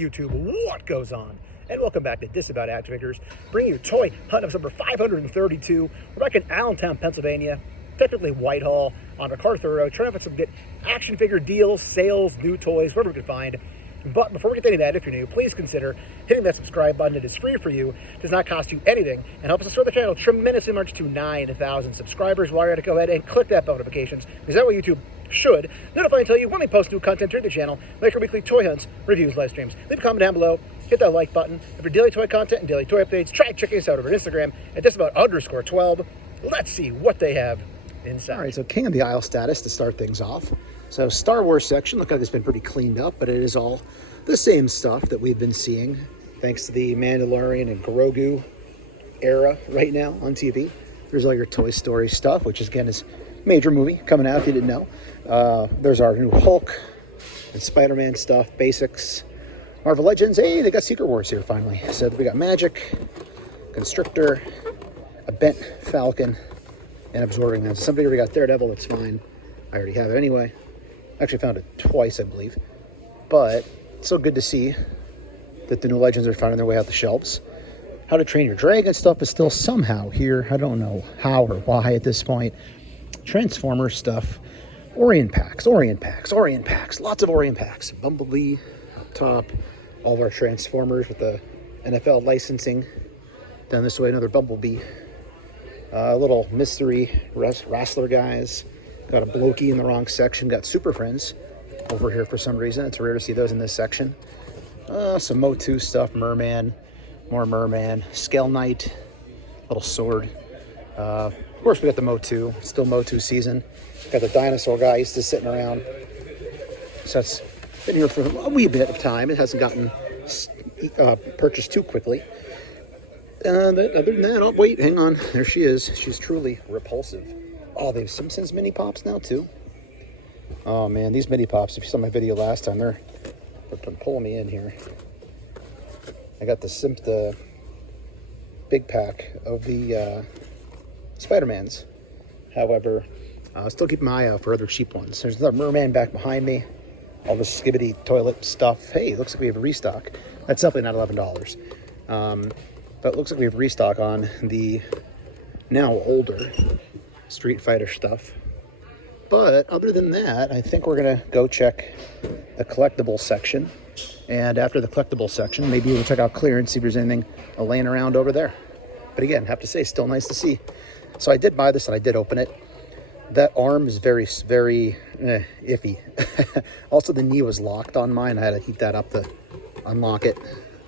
YouTube, what goes on? And welcome back to Disavowed Action Figures, bringing you toy hunt episode number 532. We're back in Allentown, Pennsylvania, technically Whitehall, on MacArthur Road, trying to find some good action figure deals, sales, new toys, whatever we can find. But before we get to any of that, if you're new, please consider hitting that subscribe button. It is free for you, does not cost you anything, and helps us grow the channel tremendously much to 9,000 subscribers. While you're at it, go ahead and click that bell notifications, because that way YouTube should notify and tell you when we post new content here to the channel, like our weekly toy hunts, reviews, live streams. Leave a comment down below, hit that like button. And for daily toy content and daily toy updates, try checking us out over Instagram at Disavowed_12. Let's see what they have inside. All right, so King of the Isle status to start things off. So Star Wars section, look like it's been pretty cleaned up, but it is all the same stuff that we've been seeing thanks to the Mandalorian and Grogu era right now on TV. There's all your Toy Story stuff, which is, again, is a major movie coming out if you didn't know. There's our new Hulk and Spider-Man stuff, basics. Marvel Legends, hey, they got Secret Wars here finally. So we got Magic, Constrictor, a Bent Falcon, and Absorbing Them. So somebody already got Daredevil, that's fine. I already have it anyway. Actually found it twice, I believe. But it's so good to see that the new Legends are finding their way out the shelves. How to Train Your Dragon stuff is still somehow here. I don't know how or why at this point. Transformer stuff. Orient packs, lots of Orient packs. Bumblebee up top, all of our Transformers with the NFL licensing. Down this way, another Bumblebee. Little mystery wrestler guys. Got a Blokey in the wrong section. Got Super Friends over here for some reason. It's rare to see those in this section. Some Motu stuff, Merman, more Merman, Scale Knight, little sword. Of course, we got the Motu, still Motu season. Got the dinosaur guy, he's just sitting around. So that's been here for a wee bit of time. It hasn't gotten purchased too quickly. Other than that, oh wait, hang on. There she is. She's truly repulsive. Oh, they have Simpsons mini pops now too. Oh man, these mini pops, if you saw my video last time, they're pulling me in here. I got the big pack of the Spider-Mans. However, I'll still keep my eye out for other cheap ones. There's the Merman back behind me. All the skibbity toilet stuff. Hey, looks like we have a restock. That's definitely not $11. But it looks like we have restock on the now older Street Fighter stuff. But other than that, I think we're going to go check the collectible section. And after the collectible section, maybe we'll check out clearance, see if there's anything laying around over there. But again, have to say, still nice to see. So I did buy this and I did open it. That arm is very, very iffy. Also, the knee was locked on mine. I had to heat that up to unlock it.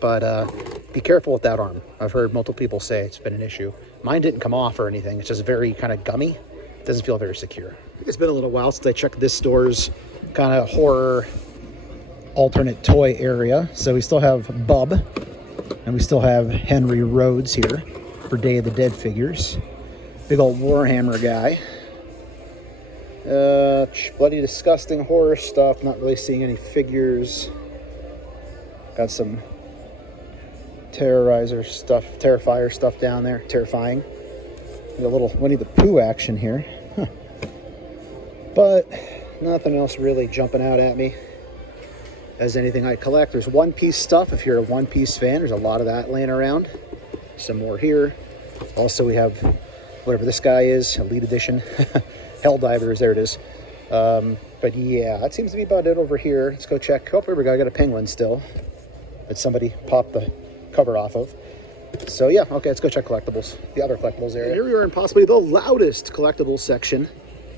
But be careful with that arm. I've heard multiple people say it's been an issue. Mine didn't come off or anything. It's just very kind of gummy. It doesn't feel very secure. It's been a little while since I checked this store's kind of horror alternate toy area. So we still have Bub. And we still have Henry Rhodes here for Day of the Dead figures. Big old Warhammer guy. Bloody disgusting horror stuff. Not really seeing any figures. Got some Terrorizer stuff, Terrifier stuff down there. Terrifying. Got a little Winnie the Pooh action here. Huh. But nothing else really jumping out at me as anything I collect. There's One Piece stuff. If you're a One Piece fan, there's a lot of that laying around. Some more here. Also, we have whatever this guy is, Elite Edition. Helldivers, there it is. But yeah, that seems to be about it over here. Let's go check. Oh, here we go. I got a penguin still that somebody popped the cover off of. So yeah, okay, let's go check collectibles. The other collectibles area. Here we are in possibly the loudest collectibles section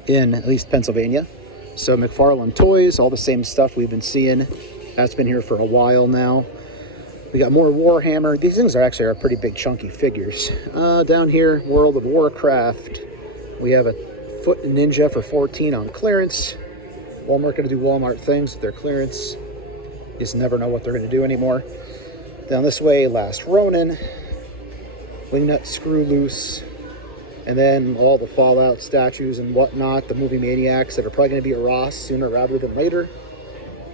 in at least Pennsylvania. So McFarlane Toys, all the same stuff we've been seeing. That's been here for a while now. We got more Warhammer. These things are pretty big chunky figures. Down here, World of Warcraft. We have a Foot Ninja for $14 on clearance. Walmart going to do Walmart things with their clearance. You just never know what they're going to do anymore. Down this way, Last Ronin, Wingnut Screw Loose, and then all the Fallout statues and whatnot, the movie maniacs that are probably going to be at Ross sooner rather than later.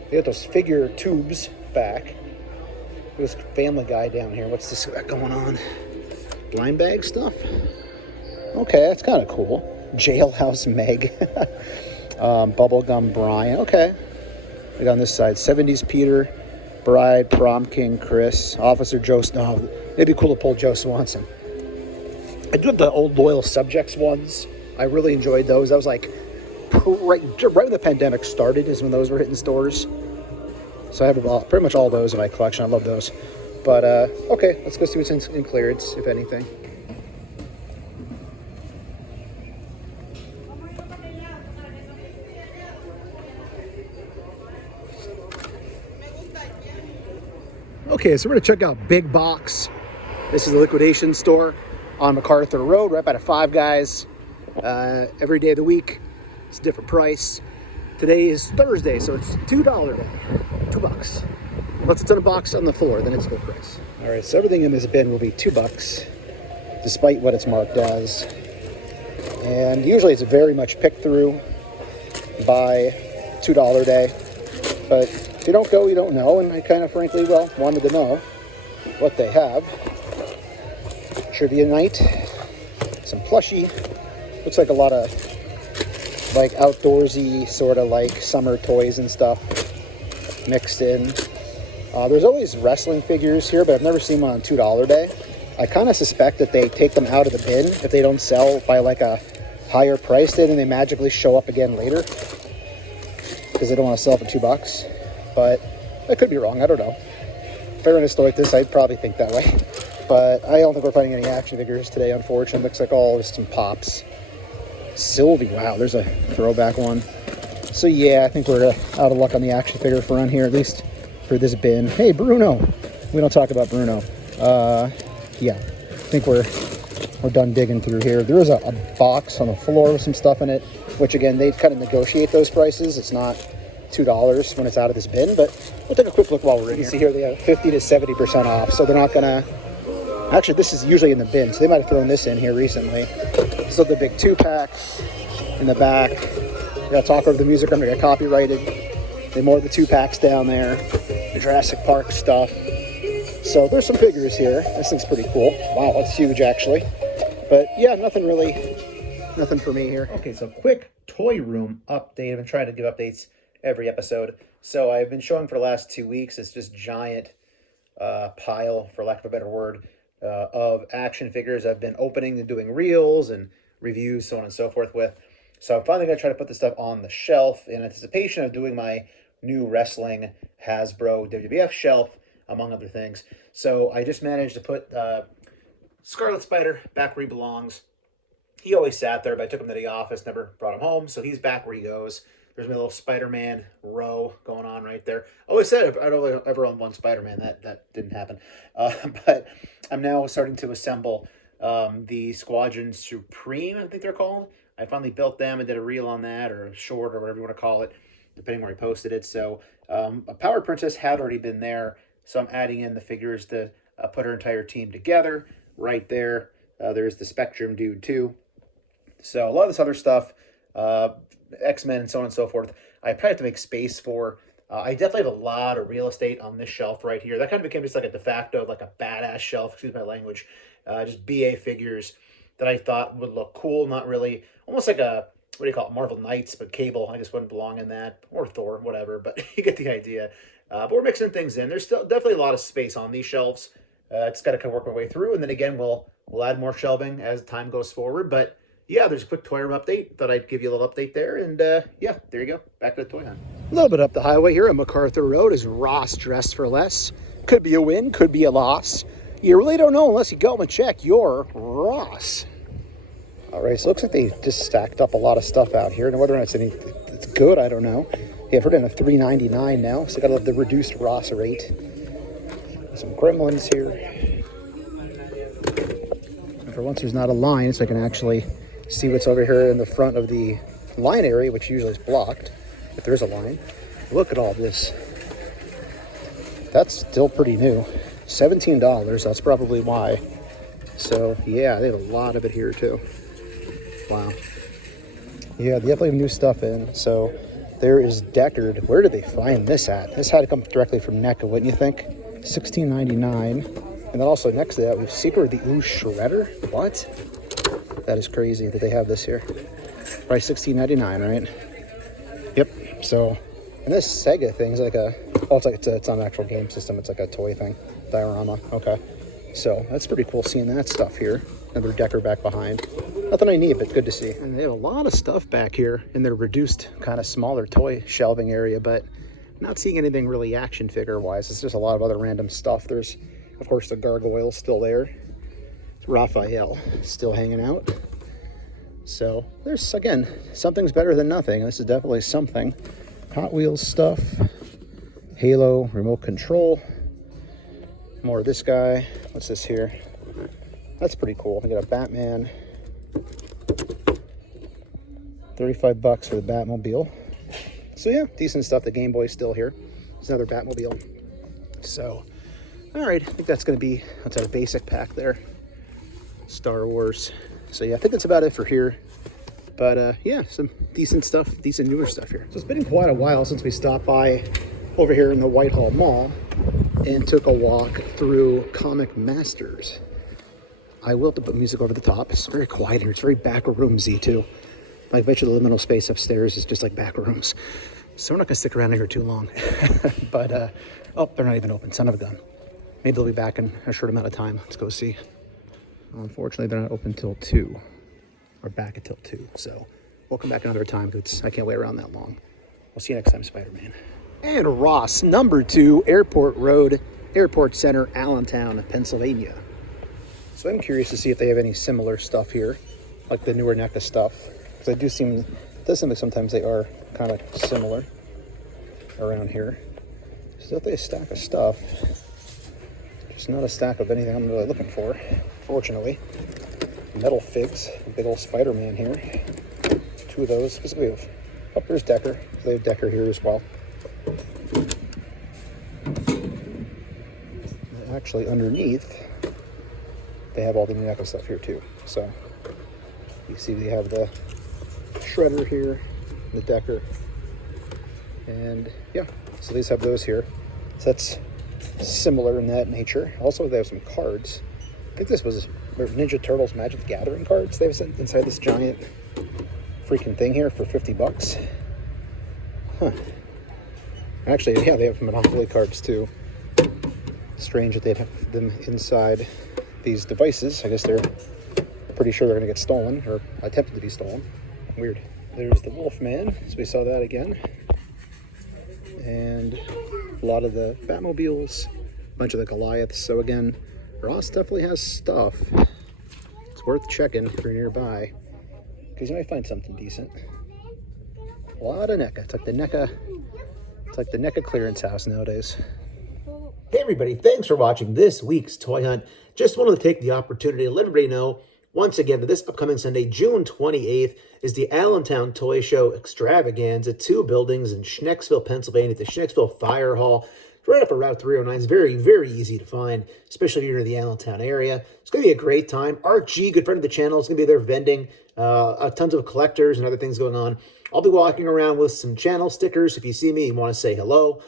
We got those figure tubes back. There's Family Guy down here. What's this got going on? Blind bag stuff? Okay, that's kind of cool. Jailhouse Meg. Bubblegum Brian. Okay. We got on this side, 70s Peter. Bride, Prom King, Chris, Officer Joe. No, it'd be cool to pull Joe Swanson. I do have the old Loyal Subjects ones. I really enjoyed those. That was like right when the pandemic started is when those were hitting stores. So I have pretty much all those in my collection. I love those. But okay, let's go see what's in clearance, if anything. Okay, so we're gonna check out Big Box. This is the liquidation store on MacArthur Road, right by the Five Guys. Every day of the week, it's a different price. Today is Thursday, so it's $2. $2. Once it's in a box on the floor, then it's full price. All right, so everything in this bin will be $2, despite what it's marked as. And usually it's very much picked through by $2 day. But if you don't go, you don't know. And I kind of frankly, well, wanted to know what they have. Trivia night, some plushie. Looks like a lot of like outdoorsy sort of like summer toys and stuff mixed in. There's always wrestling figures here, but I've never seen one on $2 day. I kind of suspect that they take them out of the bin if they don't sell by like a higher price, then they magically show up again later because they don't want to sell for $2. But I could be wrong. I don't know. If I were in a store like this, I'd probably think that way. But I don't think we're finding any action figures today, unfortunately. Looks like all just some pops. Sylvie, wow, there's a throwback one. So yeah, I think we're out of luck on the action figure front here, at least for this bin. Hey, Bruno. We don't talk about Bruno. Yeah, I think we're done digging through here. There is a box on the floor with some stuff in it, which again, they kind of negotiate those prices. It's not $2 when it's out of this bin, but we'll take a quick look while we're in here. You see here they have 50 to 70% off, so they're not gonna. Actually, this is usually in the bin, so they might have thrown this in here recently. So the big 2-packs in the back. Gotta talk over the music, I'm gonna get copyrighted. They more the 2-packs down there. The Jurassic Park stuff. So there's some figures here. This thing's pretty cool. Wow, that's huge actually. But yeah, nothing for me here. Okay, so quick toy room update. I've been trying to give updates every episode. So I've been showing for the last 2 weeks this just giant pile, for lack of a better word, of action figures I've been opening and doing reels and reviews, so on and so forth with. So I'm finally going to try to put this stuff on the shelf in anticipation of doing my new wrestling Hasbro WWF shelf, among other things. So I just managed to put Scarlet Spider back where he belongs. He always sat there, but I took him to the office, never brought him home, so he's back where he goes. There's my little Spider-Man row going on right there. I always said I'd only ever own one Spider-Man. That didn't happen. But I'm now starting to assemble the Squadron Supreme, I think they're called. I finally built them and did a reel on that, or a short, or whatever you want to call it, depending where I posted it. So a Power Princess had already been there, so I'm adding in the figures to put her entire team together. Right there, there's the Spectrum dude too. So a lot of this other stuff, X-Men and so on and so forth, I probably have to make space for. I definitely have a lot of real estate on this shelf right here. That kind of became just like a de facto, like a badass shelf, excuse my language, just BA figures that I thought would look cool, not really, almost like a, what do you call it, Marvel Knights, but Cable, I just wouldn't belong in that, or Thor, whatever, but you get the idea. But we're mixing things in. There's still definitely a lot of space on these shelves. It's got to kind of work my way through, and then again, we'll add more shelving as time goes forward, but yeah, there's a quick toy room update. Thought I'd give you a little update there, and yeah, there you go. Back to the toy hunt. A little bit up the highway here on MacArthur Road is Ross Dress for Less. Could be a win, could be a loss. You really don't know unless you go and check your Ross. All right, so it looks like they just stacked up a lot of stuff out here. Now, whether or not it's good, I don't know. Yeah, I've heard it at $3.99 now, so I gotta love the reduced Ross rate. Some gremlins here. And for once, there's not a line, so I can actually see what's over here in the front of the line area, which usually is blocked, if there is a line. Look at all this. That's still pretty new. $17, that's probably why. So yeah, they have a lot of it here too. Wow. Yeah, they definitely have new stuff in. So there is Deckard. Where did they find this at? This had to come directly from NECA, wouldn't you think? $16.99. And then also next to that, we have Secret of the Ooze Shredder. What? That is crazy that they have this here. Price $16.99, right? Yep. So, and this Sega thing is like a Oh, it's on an actual game system. It's like a toy thing. Diorama. Okay. So that's pretty cool seeing that stuff here. Another Decker back behind. Nothing I need, but good to see. And they have a lot of stuff back here in their reduced, kind of smaller toy shelving area, but not seeing anything really action figure wise. It's just a lot of other random stuff. There's, of course, the Gargoyle still there. Raphael still hanging out. So there's, again, something's better than nothing. This is definitely something. Hot Wheels stuff. Halo remote control. More of this guy. What's this here? That's pretty cool. We got a Batman. $35 for the Batmobile. So yeah, decent stuff. The Game Boy's still here. There's another Batmobile. So, all right. I think that's going to be, that's our basic pack there. Star Wars. So yeah, I think that's about it for here. But yeah, some decent stuff, decent newer stuff here. So it's been quite a while since we stopped by over here in the Whitehall Mall and took a walk through Comic Masters. I will have to put music over the top. It's very quiet here. It's very back roomsy too. I bet you the liminal space upstairs is just like back rooms. So we're not gonna stick around here too long. But oh, they're not even open. Son of a gun. Maybe they'll be back in a short amount of time. Let's go see. Unfortunately, they're not open till 2. Or back until 2. So we'll come back another time because I can't wait around that long. We'll see you next time, Spider-Man. And Ross, number 2, Airport Road, Airport Center, Allentown, Pennsylvania. So I'm curious to see if they have any similar stuff here, like the newer NECA stuff. Because it does seem like sometimes they are kind of similar around here. Still, they have a stack of stuff. Just not a stack of anything I'm really looking for, fortunately. Metal figs, a big old Spider-Man here. 2 of those. Specifically, oh, there's Decker. They have Decker here as well. Actually, underneath, they have all the new NECA stuff here too. So you see they have the Shredder here, the Decker, and yeah, so these have those here. So that's similar in that nature. Also, they have some cards. I think this was Ninja Turtles Magic the Gathering cards. They have inside this giant freaking thing here for $50. Huh. Actually, yeah, they have Monopoly cards too. Strange that they have them inside these devices. I guess they're pretty sure they're going to get stolen, or attempted to be stolen. Weird. There's the Wolfman, so we saw that again. And a lot of the Batmobiles, a bunch of the Goliaths. So again, Ross definitely has stuff. It's worth checking if you're nearby, because you might find something decent. A lot of NECA. It's like the NECA clearance house nowadays. Hey everybody, thanks for watching this week's Toy Hunt. Just wanted to take the opportunity to let everybody know once again that this upcoming Sunday, June 28th, is the Allentown Toy Show Extravaganza. 2 buildings in Schnecksville, Pennsylvania, at the Schnecksville Fire Hall. It's right off of Route 309. It's very, very easy to find, especially if you're in the Allentown area. It's going to be a great time. RG, good friend of the channel, is going to be there vending. Tons of collectors and other things going on. I'll be walking around with some channel stickers. If you see me, you want to say hello,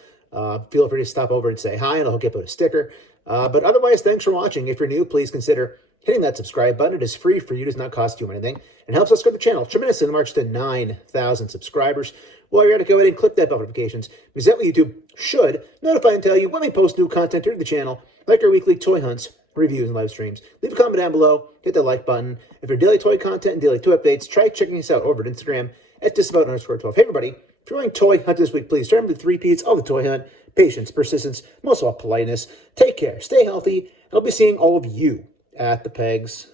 feel free to stop over and say hi, and I'll hook you up with a sticker. But otherwise, thanks for watching. If you're new, please consider hitting that subscribe button. It is free for you, does not cost you anything, and helps us grow the channel tremendously in the march to 9,000 subscribers. While you're at it, go ahead and click that bell notifications, because that way YouTube should notify and tell you when we post new content here to the channel, like our weekly toy hunts, reviews, and live streams. Leave a comment down below, hit the like button. If you're daily toy content and daily toy updates, try checking us out over at Instagram at Disavowed_12. Hey everybody, if you're going toy hunt this week, please remember the 3 P's of the toy hunt: patience, persistence, most of all politeness. Take care, stay healthy, and I'll be seeing all of you at the pegs.